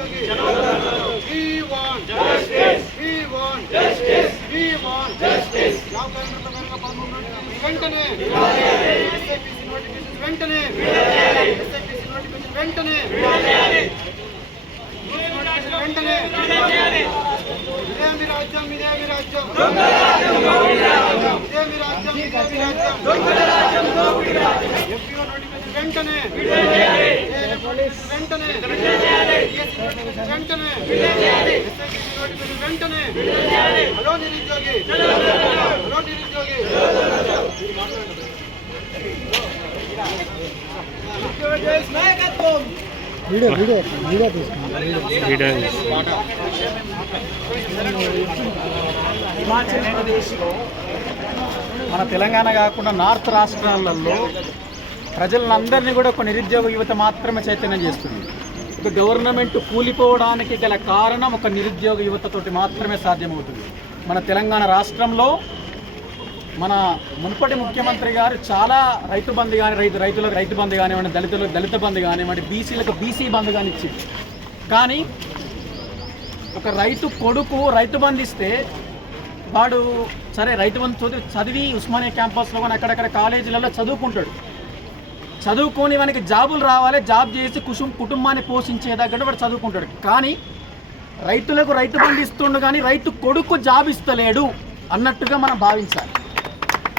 We want justice. We want justice. We want justice. Job క్యాలెండర్లో కనుక పదమూడు వెంటనే ఎస్ఐపిసి నోటిఫికేషన్ వెంటనే ఎస్ఐపిసి నోటిఫికేషన్ వెంటనే వెంటనే ఇదేమి రాజ్యం ఇదేమి రాజ్యం ఇదేమి రాజ్యం ఇదేమి రాజ్యం ఎంపీఓ నోటిఫికేషన్ వెంటనే వెంటనే వెంటనే ఎస్ఐపిసి నోటిఫికేషన్ వెంటనే. హలో నిరుద్యోగి హలో నిరుద్యోగి. నిరుద్యోగి నాయకత్వం వీడియో వీడియో వీడియో తీసుకున్నాను వీడియో హిమాచల్ ప్రదేశ్లో మన తెలంగాణ కాకుండా నార్త్ రాష్ట్రాలలో ప్రజలందరినీ కూడా ఒక నిరుద్యోగ యువత మాత్రమే చైతన్యం చేస్తుంది. గవర్నమెంట్ కూలిపోవడానికి గల కారణం ఒక నిరుద్యోగ యువతతోటి మాత్రమే సాధ్యమవుతుంది. మన తెలంగాణ రాష్ట్రంలో మన మునుపటి ముఖ్యమంత్రి గారు చాలా రైతు బంధు కానీ రైతు రైతులకు రైతు బంధు కానివ్వండి దళితులకు దళిత బంధు కానివ్వండి బీసీలకు బీసీ బంధు కానీ ఇచ్చింది. కానీ ఒక రైతు కొడుకు రైతు బంధు ఇస్తే వాడు సరే రైతు బంధు చదివి చదివి ఉస్మానియా క్యాంపస్లో కానీ అక్కడక్కడ కాలేజీలలో చదువుకుంటాడు. చదువుకొని వానికి జాబులు రావాలి జాబ్ చేసి కుటుంబ కుటుంబాన్ని పోషించేదాకంటే వాడు చదువుకుంటాడు. కానీ రైతులకు రైతు బండి ఇస్తుండు కానీ రైతు కొడుకు జాబ్ ఇస్తలేడు అన్నట్టుగా మనం భావించాలి.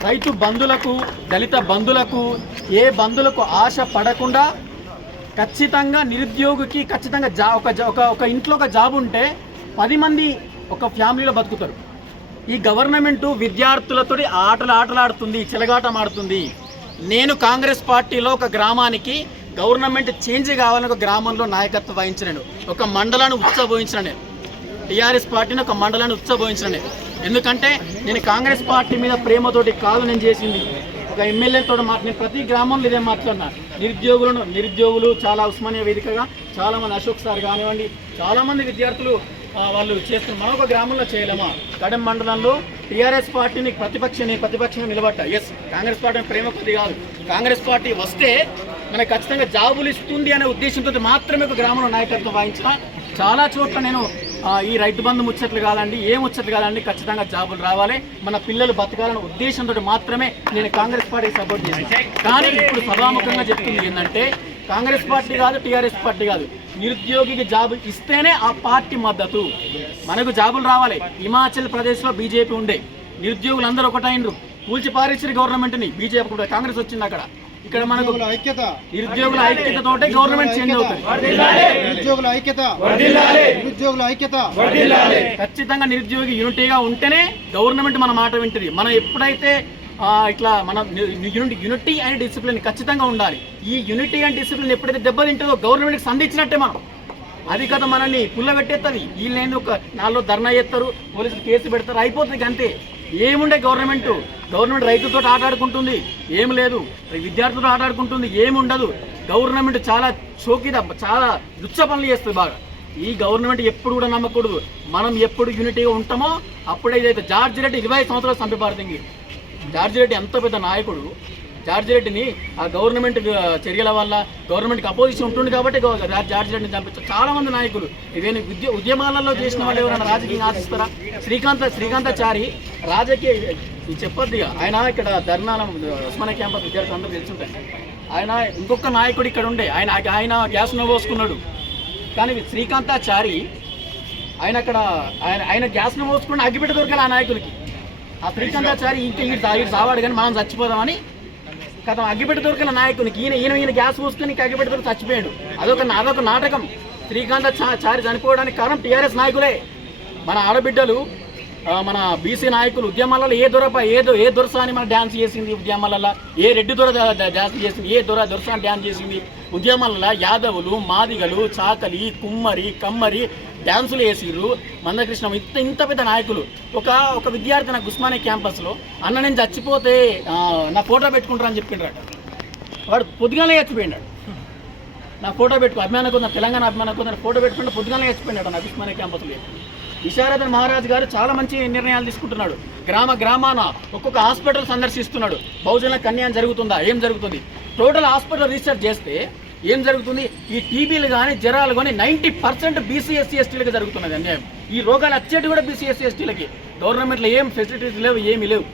రైతు బంధులకు దళిత బంధులకు ఏ బంధులకు ఆశ పడకుండా ఖచ్చితంగా నిరుద్యోగికి ఖచ్చితంగా జా ఒక జా- ఒక ఒక ఇంట్లో ఒక జాబ్ ఉంటే పది మంది ఒక ఫ్యామిలీలో బతుకుతారు. ఈ గవర్నమెంట్ విద్యార్థులతో ఆటలు ఆటలాడుతుంది చెలగాటం ఆడుతుంది. నేను కాంగ్రెస్ పార్టీలో ఒక గ్రామానికి గవర్నమెంట్ చేంజ్ కావాలని ఒక గ్రామంలో నాయకత్వం వహించినాను ఒక మండలాన్ని ఉత్సాహించిన నేను. టీఆర్ఎస్ పార్టీని ఒక మండలాన్ని ఉత్సాహించిన నేను. ఎందుకంటే నేను కాంగ్రెస్ పార్టీ మీద ప్రేమతోటి కాదు నేను చేసింది. ఒక ఎమ్మెల్యేతో మాట నేను ప్రతి గ్రామంలో ఇదే మాట్లాడినా. నిరుద్యోగులను నిరుద్యోగులు చాలా ఉస్మానియా వేదికగా చాలామంది అశోక్ సార్ కానివ్వండి చాలామంది విద్యార్థులు వాళ్ళు చేస్తున్నారు మనం ఒక గ్రామంలో చేయలేమా? కడెం మండలంలో టీఆర్ఎస్ పార్టీని ప్రతిపక్షని ప్రతిపక్షంగా నిలబట్ట ఎస్ కాంగ్రెస్ పార్టీ ప్రేమ కొద్ది కాదు. కాంగ్రెస్ పార్టీ వస్తే మనకు ఖచ్చితంగా జాబులు ఇస్తుంది అనే ఉద్దేశంతో మాత్రమే ఒక గ్రామంలో నాయకత్వం వహించిన చాలా చోట్ల నేను ఈ రైతు బంధు ముచ్చట్లు కాదండి ఏ ముచ్చట్లు కాదండి ఖచ్చితంగా జాబులు రావాలి. మన పిల్లలు బతకాలనే ఉద్దేశంతో మాత్రమే నేను కాంగ్రెస్ పార్టీకి సపోర్ట్ చేశాను. కానీ ఇప్పుడు సభాముఖంగా చెప్తుంది ఏంటంటే కాంగ్రెస్ పార్టీ కాదు టీఆర్ఎస్ పార్టీ కాదు. నిరుద్యోగికి జాబు ఇస్తేనే ఆ పార్టీ మద్దతు. మనకు జాబులు రావాలి. హిమాచల్ ప్రదేశ్లో బీజేపీ ఉండే. నిరుద్యోగులు అందరూ ఒకటైనరు కూల్చి పారేసిన గవర్నమెంట్ని. బీజేపీ కూడా. కాంగ్రెస్ వచ్చింది అక్కడ. ఇక్కడ మనకు ఐక్యత. నిరుద్యోగుల ఐక్యతతోటే గవర్నమెంట్ చేంజ్ అవుతుంది. నిరుద్యోగుల ఐక్యత. నిరుద్యోగుల ఐక్యత. ఖచ్చితంగా నిరుద్యోగి యూనిటీగా ఉంటేనే గవర్నమెంట్ మన మాట వింటుంది. మనం ఎప్పుడైతే ఇట్లా మనం యూనిటీ యూనిటీ అండ్ డిసిప్లిన్ ఖచ్చితంగా ఉండాలి. ఈ యూనిటీ అండ్ డిసిప్లిన్ ఎప్పుడైతే దెబ్బతింటుందో గవర్నమెంట్కి సంధించినట్టే మనం. అది కదా మనల్ని పుల్ల పెట్టేస్తుంది వీళ్ళేంది ఒక నాలుగు ధర్నా చేస్తారు పోలీసులు కేసు పెడతారు అయిపోతుంది అంతే. ఏముండే గవర్నమెంట్ గవర్నమెంట్ రైతులతో ఆటాడుకుంటుంది. ఏం లేదు. విద్యార్థులతో ఆటాడుకుంటుంది. ఏముండదు గవర్నమెంట్ చాలా చోకిద చాలా దుచ్చ పనులు చేస్తుంది బాగా. ఈ గవర్నమెంట్ ఎప్పుడు కూడా నమ్మకూడదు. మనం ఎప్పుడు యూనిటీగా ఉంటామో అప్పుడే ఇదైతే జార్జ్ రెడ్డి ఇరవై సంవత్సరాలు చంపబడుతుంది జార్జి రెడ్డి ఎంత పెద్ద నాయకుడు జార్జి రెడ్డిని ఆ గవర్నమెంట్ చర్యల వల్ల గవర్నమెంట్కి అపోజిషన్ ఉంటుంది కాబట్టి గవ- రెడ్డిని చంపించారు చాలా మంది నాయకులు. ఇవేమి ఉద్య ఉద్యమాలలో చేసిన వాళ్ళు ఎవరైనా రాజకీయం ఆశిస్తారా? శ్రీకాంత శ్రీకాంతాచారి రాజకీయ చెప్పొద్దు ఆయన ఇక్కడ ధర్నాల ఉస్మానియా క్యాంపస్ విద్యార్థులు అందరూ తెలుసుంటారు. ఆయన ఇంకొక నాయకుడు ఇక్కడ ఉండే ఆయన ఆయన గ్యాస్ పోసుకున్నాడు కానీ శ్రీకాంతాచారి ఆయన అక్కడ ఆయన ఆయన గ్యాస్ను పోసుకుని అగ్గిపెట్ట దొరకాలి ఆ నాయకులకి. ఆ శ్రీకాంతాచారి ఇంకా ఈడు ఈడు సావాడు కానీ మనం చచ్చిపోదామని కథ. అగ్గిపెట్టి దొరికిన నాయకునికి ఈయన ఈయన ఈయన గ్యాస్ పూసుకొని అగ్గిపెట్టి దొరికి చచ్చిపోయాడు. అదొక అదొక నాటకం. శ్రీకాంత చా- చారి చనిపోవడానికి కారణం టీఆర్ఎస్ నాయకులే. మన ఆడబిడ్డలు మన బీసీ నాయకులు ఉద్యమాలలో ఏ దొరప ఏదో ఏ దొరస అని మన డ్యాన్స్ చేసింది ఉద్యమాలలో? ఏ రెడ్డి దొర డ్యాన్స్ చేసింది? ఏ దొర దొరస అని డ్యాన్స్ చేసింది? ఉద్యమాలలో యాదవులు మాదిగలు చాకలి కుమ్మరి కమ్మరి డ్యాన్సులు వేసిర్రు మందకృష్ణ ఇంత ఇంత పెద్ద నాయకులు. ఒక ఒక విద్యార్థి నాకు ఉస్మానియా క్యాంపస్లో అన్న నేను చచ్చిపోతే నా ఫోటో పెట్టుకుంటారని చెప్పిండ్రట వాడు పొద్దుగానే చచ్చిపోయినాడు. నా ఫోటో పెట్టుకో అభిమాన తెలంగాణ అభిమాన ఫోటో పెట్టుకుంటే పొద్దుగానే చచ్చిపోయినాడు నా ఉస్మానియా క్యాంపస్లో. విశారదన్ మహారాజ్ గారు చాలా మంచి నిర్ణయాలు తీసుకుంటున్నాడు. గ్రామ గ్రామాన ఒక్కొక్క హాస్పిటల్ సందర్శిస్తున్నాడు. బహుజన కన్యాయం జరుగుతుందా? ఏం జరుగుతుంది? టోటల్ హాస్పిటల్ రీసెర్చ్ చేస్తే ఏం జరుగుతుంది? ఈ టీబీలు కానీ జ్వరాలు కానీ నైంటీ పర్సెంట్ బీసీఎస్సీ ఎస్టీలకు జరుగుతున్నది అన్యాయం. ఈ రోగాలు వచ్చేటి కూడా బీసీఎస్సీ ఎస్టీలకి. గవర్నమెంట్లో ఏం ఫెసిలిటీస్ లేవు ఏమీ లేవు.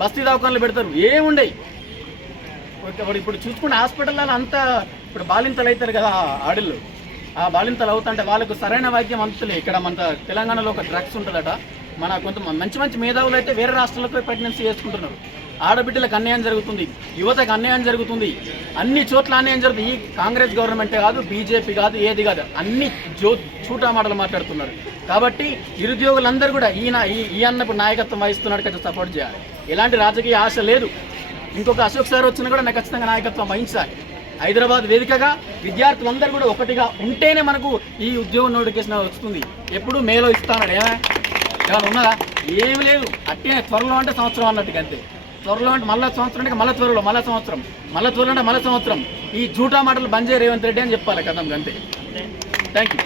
బస్తీ దవాఖానలు పెడతారు ఏముండయి? ఇప్పుడు ఇప్పుడు చూసుకుంటే హాస్పిటల్లో అంతా ఇప్పుడు బాలింతలు అవుతారు కదా ఆడళ్ళు. ఆ బాలింతలు అవుతుంటే వాళ్ళకు సరైన వైద్యం అందుతలే. ఇక్కడ మన తెలంగాణలో ఒక డ్రగ్స్ ఉంటుందట. మన కొంత మంచి మంచి మేధావులు అయితే వేరే రాష్ట్రాలకు ప్రెగ్నెన్సీ చేసుకుంటున్నారు. ఆడబిడ్డలకు అన్యాయం జరుగుతుంది యువతకు అన్యాయం జరుగుతుంది అన్ని చోట్ల అన్యాయం జరుగుతుంది. ఈ కాంగ్రెస్ గవర్నమెంటే కాదు బీజేపీ కాదు ఏది కాదు అన్ని జో చూటా మాటలు మాట్లాడుతున్నారు. కాబట్టి నిరుద్యోగులందరూ కూడా ఈయన ఈ ఈ అన్నప్పుడు నాయకత్వం వహిస్తున్నాడు కదా సపోర్ట్ చేయాలి. ఎలాంటి రాజకీయ ఆశ లేదు. ఇంకొక అశోక్ సార్ వచ్చినా కూడా నాకు ఖచ్చితంగా నాయకత్వం వహించాలి. హైదరాబాద్ వేదికగా విద్యార్థులందరూ కూడా ఒకటిగా ఉంటేనే మనకు ఈ ఉద్యోగం నోటిఫికేషన్ వస్తుంది. ఎప్పుడు మేలో ఇస్తానడు ఏమే ఏమైనా ఉన్నదా? ఏమి లేదు. అట్టే త్వరలో అంటే సంవత్సరం అన్నట్టుగా అంతే. త్వరలో అంటే మళ్ళీ సంవత్సరం అంటే మళ్ళీ త్వరలో మళ్ళీ సంవత్సరం. మళ్ళీ త్వరలో అంటే మళ్ళీ సంవత్సరం. ఈ జూటా మాటలు బంద్ చేయ రేవంత్ రెడ్డి అని చెప్పాలి కథం అంతే. Thank you